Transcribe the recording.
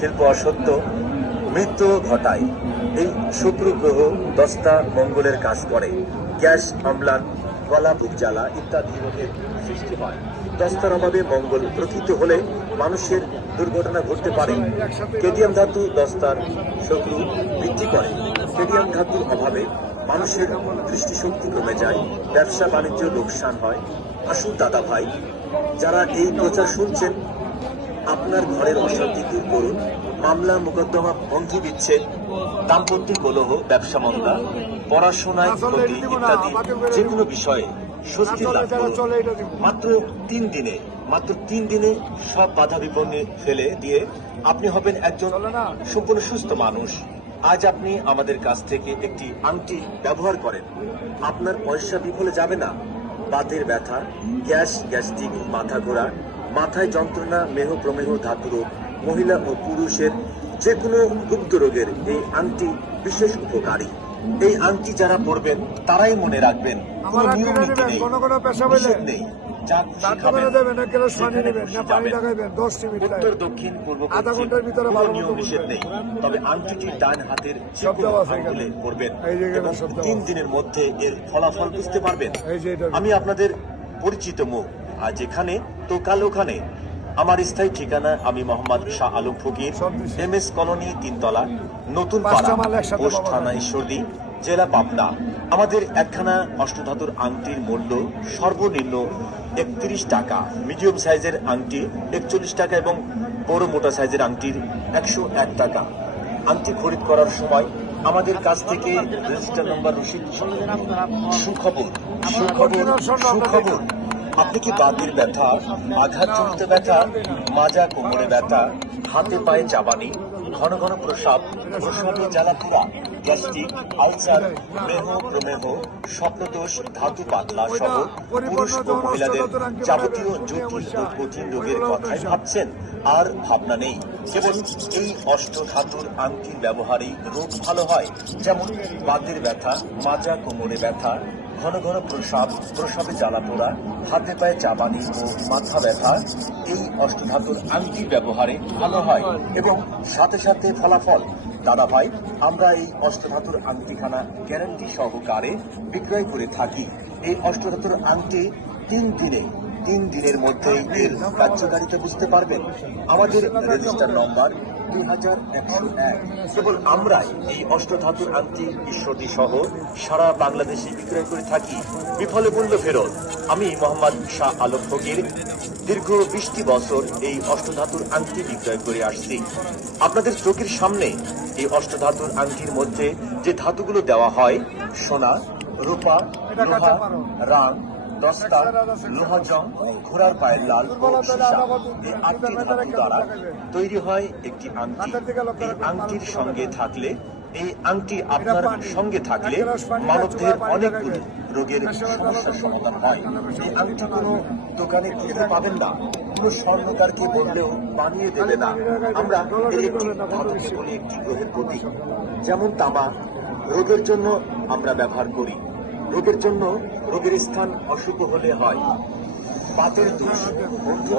শিল্প অসত্য মৃত্যু ঘটায়। এই শুক্র গ্রহ দস্তা মঙ্গলের কাজ করে। গ্যাস, অম্লান, গলা, বুক জ্বালা ইত্যাদি রোগের সৃষ্টি হয়। দস্তার অভাবে মঙ্গল প্রকৃত হলে মানুষের দুর্ঘটনা ঘটতে পারে। কেডিয়াম ধাতু দস্তার শত্রু বৃদ্ধি করে। কেডিয়াম ধাতুর অভাবে মানুষের দৃষ্টিশক্তি কমে যায়, ব্যবসা বাণিজ্য লোকসান হয়। আসুন দাদা ভাই, যারা এই প্রচার শুনছেন, আপনার ঘরের অশান্তি দূর করুন। মামলা মোকদ্দমা, বন্ধু বিচ্ছেদ, দাম্পত্য কলহ, ব্যবসা মন্দা, পড়াশোনায় ক্ষতি ইত্যাদি যে কোনো বিষয়ে স্বস্তি লাভ করুন। মাত্র 3 দিনে সব বাধা বিপন্নে ফেলে দিয়ে আপনি হবেন একজন সম্পূর্ণ সুস্থ মানুষ। আজ আপনি আমাদের কাছ থেকে একটি আংটি ব্যবহার করেন, আপনার পয়সা বিফলে যাবে না। বাতের ব্যথা, গ্যাস্ট্রিক, মাথা ঘোরা, মাথায় যন্ত্রণা, মেহ প্রমেহ, ধাতু রোগ, মহিলা ও পুরুষের যে কোনো গুপ্ত রোগের এই আংটি বিশেষ উপকারী। এই আংটি যারা পরবেন তারাই মনে রাখবেন, কোনো নিয়ম নীতি নেই, নিষেধ নেই। উত্তর, দক্ষিণ, পূর্ব, কোনো নিয়ম নিষেধ নেই। তবে আংটিটি ডান হাতের যে কোনো আঙ্গুলে পরবেন এবং 3 দিনের মধ্যে এর ফলাফল বুঝতে পারবেন। আমি আপনাদের পরিচিত মুখ, আর যেখানে তো কাল ওখানে। আমার স্থায়ী ঠিকানা, আমি মোহাম্মদ শাহ আলম ফকির, MS কলোনি, 3 তলা, নতুন পাড়া, পোস্ট থানা ঈশ্বরদী, জেলা পাবনা। আমাদের একখানা অষ্টধাতুর আংটির মূল্য সর্বনিম্ন 31 টাকা, মিডিয়াম সাইজের আংটি 41 টাকা এবং বড় মোটা সাইজের আংটির 101 টাকা। আংটি খরিদ করার সময় আমাদের কাছ থেকে রেজিস্টার নম্বর, রসিদ। সুখবর, আপনি কি বাতের ব্যথা, আঘাতজনিত ব্যথা, মাজা কোমরে ব্যথা, হাতে পায়ে চাবানি, ঘন ঘন প্রস্রাবে জ্বালাপোড়া, গ্যাস্ট্রিক, আলসার, মেহ প্রমেহ, স্বপ্নদোষ, ধাতু পাতলা সহ পুরুষ ও মহিলাদের যাবতীয় জটিল ও কঠিন রোগের কথাই ভাবছেন? আর ভাবনা নেই। কেবল এই অষ্টধাতুর আংটির ব্যবহারেই রোগ ভালো হয়। যেমন বাতের ব্যথা, মাজা কোমরে ব্যথা, ঘন ঘন প্রস্রাবে জ্বালাপোড়া, হাতে পায়ে চাবানি ও মাথা ব্যথা এই অষ্টধাতুর আংটি ব্যবহারে ভালো হয় এবং সাথে সাথে ফলাফল। দাদা ভাই, আমরা এই অষ্টধাতুর আংটিখানা গ্যারান্টি সহকারে বিক্রয় করে থাকি। এই অষ্টধাতুর আংটি 3 দিনের মধ্যেই এর কার্যকারিতা বুঝতে পারবেন। আমাদের রেজিস্টার নম্বর 2101। কেবল আমরাই এই অষ্টধাতুর আংটি ঈশ্বরদী সহ সারা বাংলাদেশে বিক্রয় করে থাকি, বিফলে মূল্য ফেরত। আমি মোহাম্মদ শাহ আলম ফকির দীর্ঘ 20টি বছর এই অষ্টধাতুর আংটি বিক্রয় করে আসছি। আপনাদের চোখের সামনে এই অষ্টধাতুর আংটির মধ্যে যে ধাতুগুলো দেওয়া হয়, সোনা, রূপা, লোহা, রান, দস্তা, লোহা জং, ঘোড়ার পায়ের লাল ও সীসা, এই 8টি ধাতু দ্বারা তৈরি হয় একটি আংটি। এই আংটির সঙ্গে থাকলে, এই আংটি আপনার সঙ্গে থাকলে মানবদেহের অনেকগুলো রোগের সমস্যার সমাধান হয়। এই আংটি কোনো দোকানে কিনতে পাবেন না, কোনো স্বর্ণকারকে বললেও বানিয়ে দেবে না। আমরা এর একটি ধাতুকে বলি একটি গ্রহের প্রতীক। যেমন তামা রোগের জন্য আমরা ব্যবহার করি, রোগের স্থান অশুভ হলে হয়। বাতের দোষ, বন্ধু